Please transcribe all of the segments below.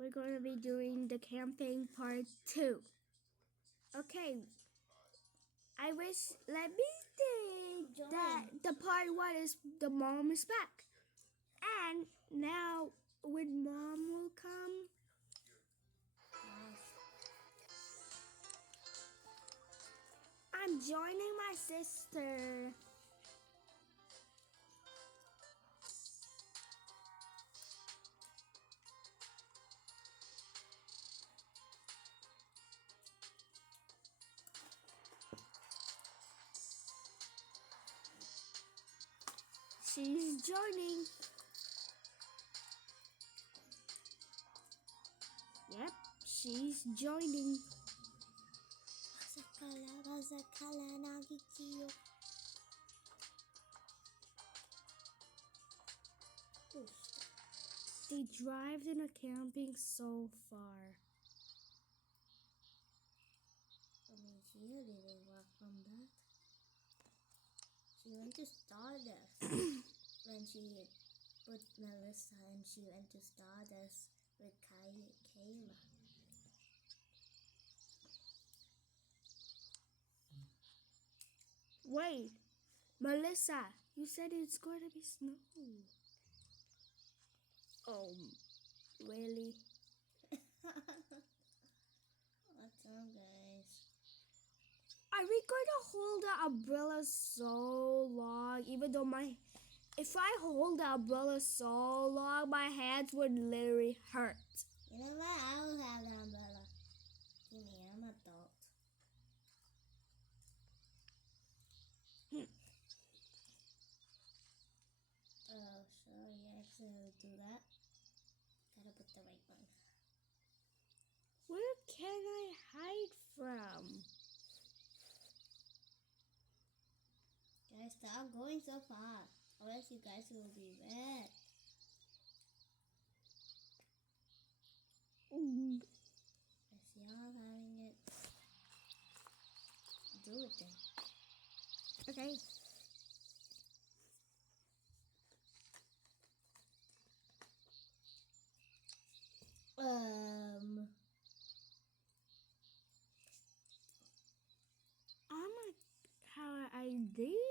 we're going to be doing the camping part 2. Okay. I wish, let me think that the part 1 is the mom is back. And now when mom will come, I'm joining my sister. She's joining. Yep, she's joining. They drive in a camping so far. She didn't walk from that. She went to Stardust when she put Melissa, and she went to Stardust with 𝚐𝚒𝚗𝚒. Wait, Melissa, you said it's going to be snow. Oh, really? What's up, guys? Are we going to hold the umbrella so long? Even though if I hold the umbrella so long, my hands would literally hurt. You know what? I'll have the umbrella. Give me, I'm an adult. Oh, sorry, I accidentally do that. Gotta put the right one. Where can I hide from? Guys, stop going so far, or else you guys will be wet. I see y'all having it. Do it then. Okay. I have an idea.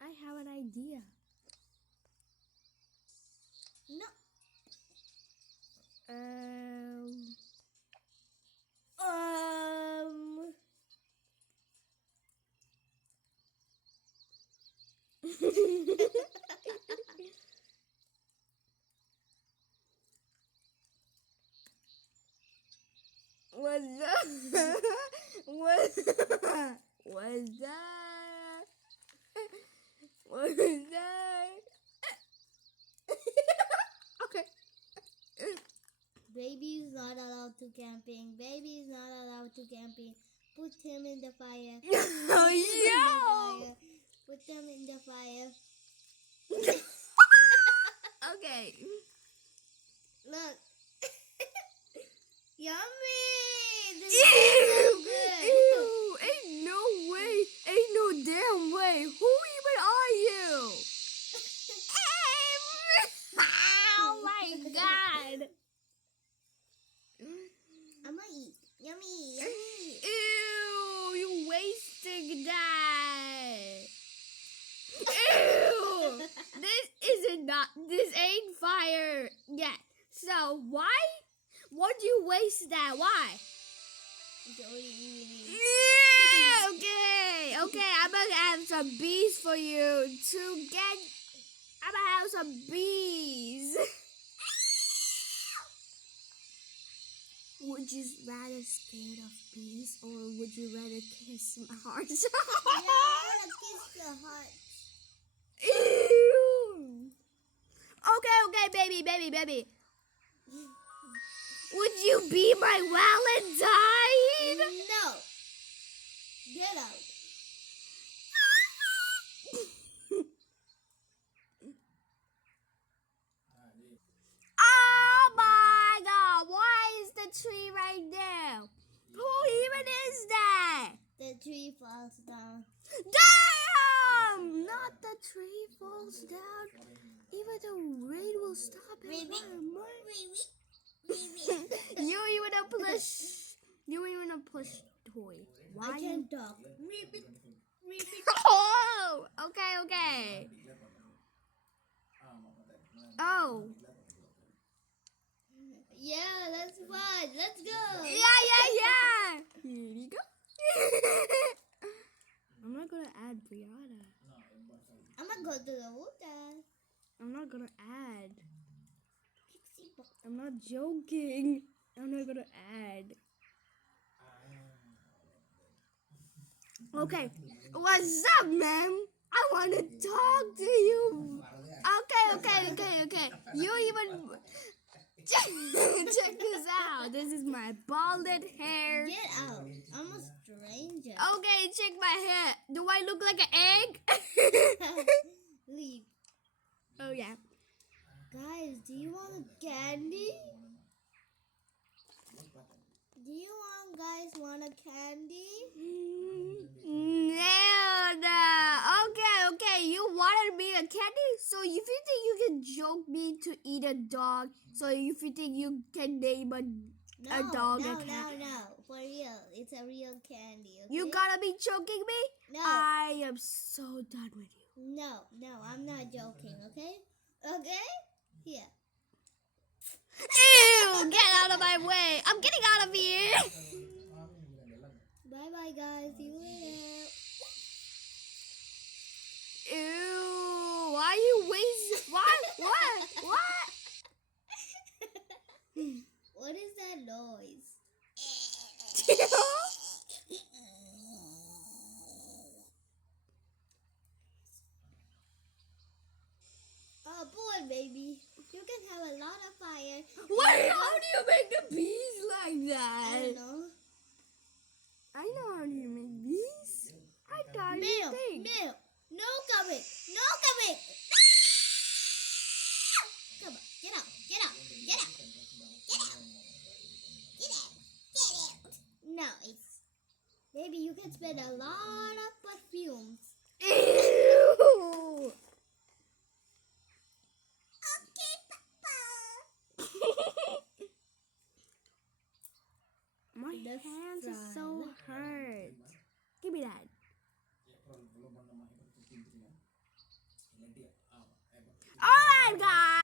I have an idea. No. What's that? What's that? What's that? What's that? Okay. Baby's not allowed to camping. Baby's not allowed to camping. Put him in the fire. Put them in the fire. Okay. Look. Yummy! This Ew! is so good. Ew! Ain't no way! Ain't no damn way! Who even are you? Oh my god! I'm gonna eat. Yummy! Yummy! Ew! You wasting that! Ew! This ain't fire yet. So why would you waste that? Why? Yeah, okay. I'm gonna have some bees for you to get. I'm gonna have some bees. Would you rather scared of bees, or would you rather kiss my heart? Yeah, I wanna kiss your heart. Ew. Okay, baby. Would you be my Valentine? No. Get out. Oh my god, why is the tree right there? Who even is that? The tree falls down. Damn! Not the tree falls down. It Even the rain will stop it. Maybe. You even a plush. You even a plush toy. Why? I can't talk. Oh, okay. Oh. Yeah, that's fun. Let's go. Yeah. Here you go. I'm not gonna add Brianna. I'm gonna go to the water. I'm not gonna add. I'm not joking. I'm not gonna add. Okay. What's up, ma'am? I want to talk to you. Okay. You even check this out. This is my balded hair. Get out. I'm a stranger. Okay, check my hair. Do I look like an egg? Leave. Oh yeah. Guys, do you want a candy? Do you guys want a candy? No. Okay. You wanted me a candy? So if you think you can joke me to eat a dog, so if you think you can name a dog a cat. No. For real. It's a real candy, okay? You gotta be joking me? No. I am so done with you. No, I'm not joking, okay? Okay? Here. Ew! Get out of my way! I'm getting out of here! Bye, guys. See you later. Ew! Why you wasting? What? What is that noise? Oh boy, baby. You can have a lot of fire. How do you make the bees like that? I don't know. I know how do you make bees. I thought you Milk. think. No coming. Come on, get out. Nice. Maybe you can spend a lot of perfumes. Ew! Okay, Papa. My hands are so hurt. Give me that. Alright, guys.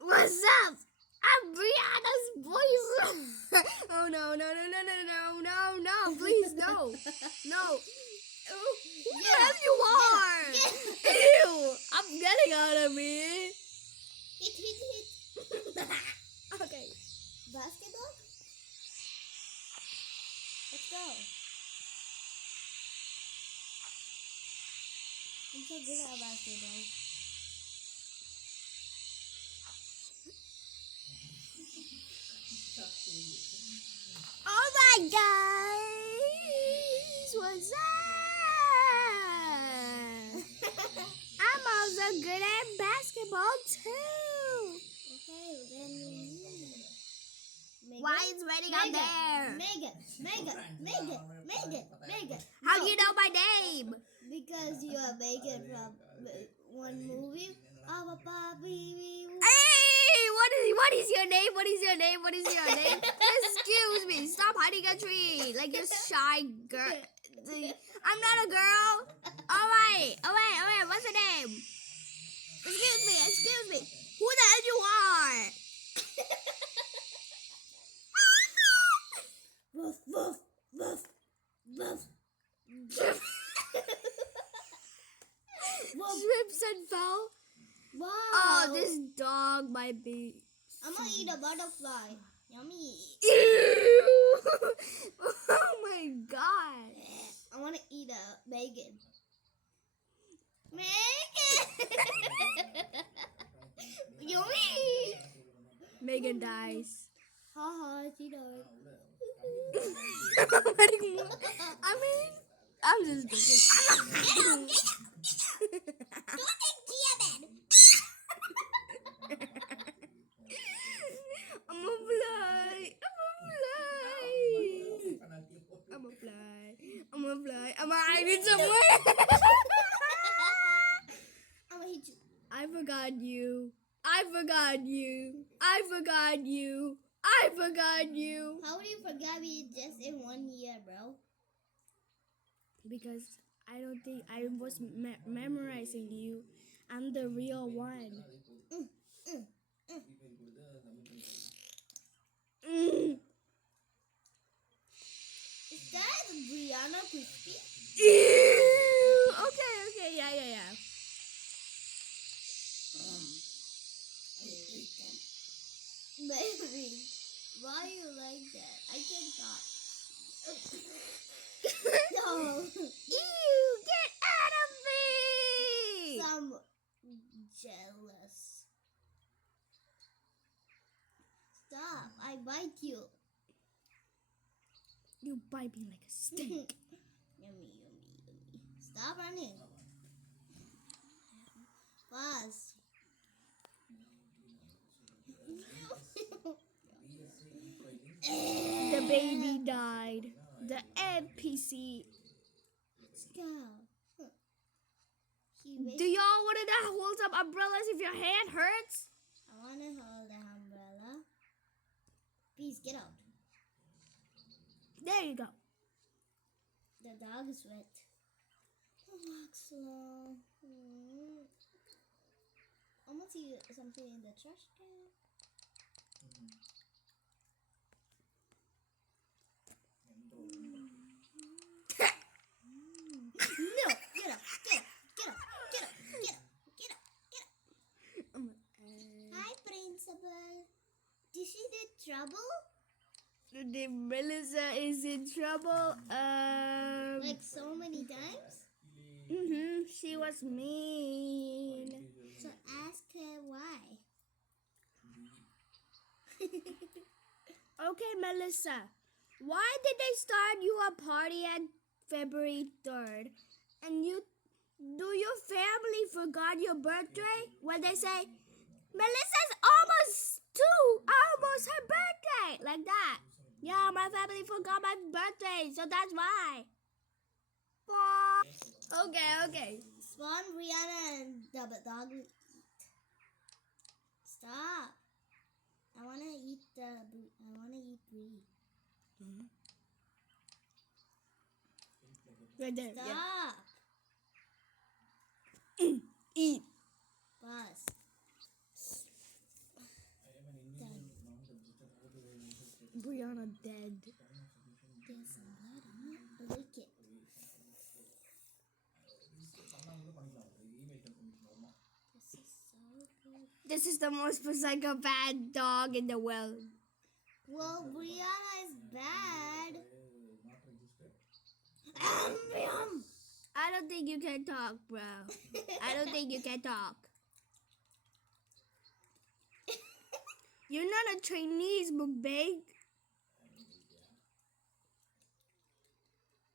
What's up? I'm Brianna's boyfriend. Oh no. Please, no. Who the hell you are? Ew. I'm getting out of here. Hit. Okay. Basketball? Let's go. I'm so good at basketball. Oh my guys, what's up? I'm also good at basketball too. Okay, then Why is raining out there? Megan. How do you know my name? Because you are Megan from one movie. Hey, what is your name? Excuse me, stop hiding a tree like you're shy girl. I'm not a girl. Alright, what's your name? Excuse me. Who the hell you are? Woof. Trips and fell. Wow. Oh, this dog might be. I'm gonna eat a butterfly. Yummy. Ew! Oh my god. I wanna eat a Megan. Yummy. Megan dies. Haha, she died. I'm just joking. I'm a fly. I'm hiding somewhere. I'm gonna hit you. I forgot you. I forgot you. I forgot you. I forgot you. How do you forget me just in 1 year, bro? Because I don't think I was memorizing you. I'm the real one. Is that Brianna Crispy? Ew. Okay, yeah. I hate them. Baby, why you like that? I can't talk. No. Ew, get out of me! I'm jealous. Stop, I bite you. You bite me like a stick. Yummy. Stop running. Pause. The baby died. The NPC. Stop. Do y'all want to hold up umbrellas if your hand hurts? I want to hold the umbrella. Please get out. There you go. The dog is wet. Walk slow. I want to see something in the trash can. No! Get up! Hi, Principal. Did she get trouble? The Melissa is in trouble. Like so many times? She was mean. So ask her why. Okay, Melissa. Why did they start you a party at February 3rd? And your family forgot your birthday? When they say, Melissa's almost her birthday. Like that. Yeah, my family forgot my birthday, so that's why. Okay. Spawn, Brianna, and the dog will eat. Stop. I wanna eat Brie. Right there. Stop. Yeah. Eat. Pause. Brianna dead. There's some blood on it. Lick it. This is so good. This is the most psychopath dog in the world. Well, Brianna is bad. I don't think you can talk, bro. I don't think you can talk. You're not a Chinese mukbang.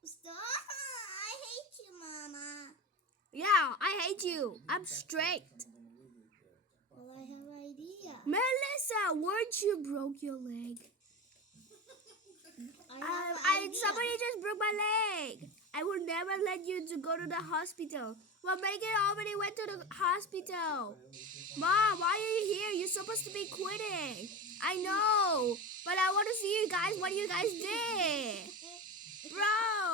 Stop! I hate you, Mama. Yeah, I hate you. I'm strict. Well, I have an idea. Melissa, weren't you broke your leg? Somebody just broke my leg. I will never let you to go to the hospital. Well, Megan already went to the hospital. Mom, why are you here? You're supposed to be quitting. I know, but I want to see you guys what you guys did. Bro.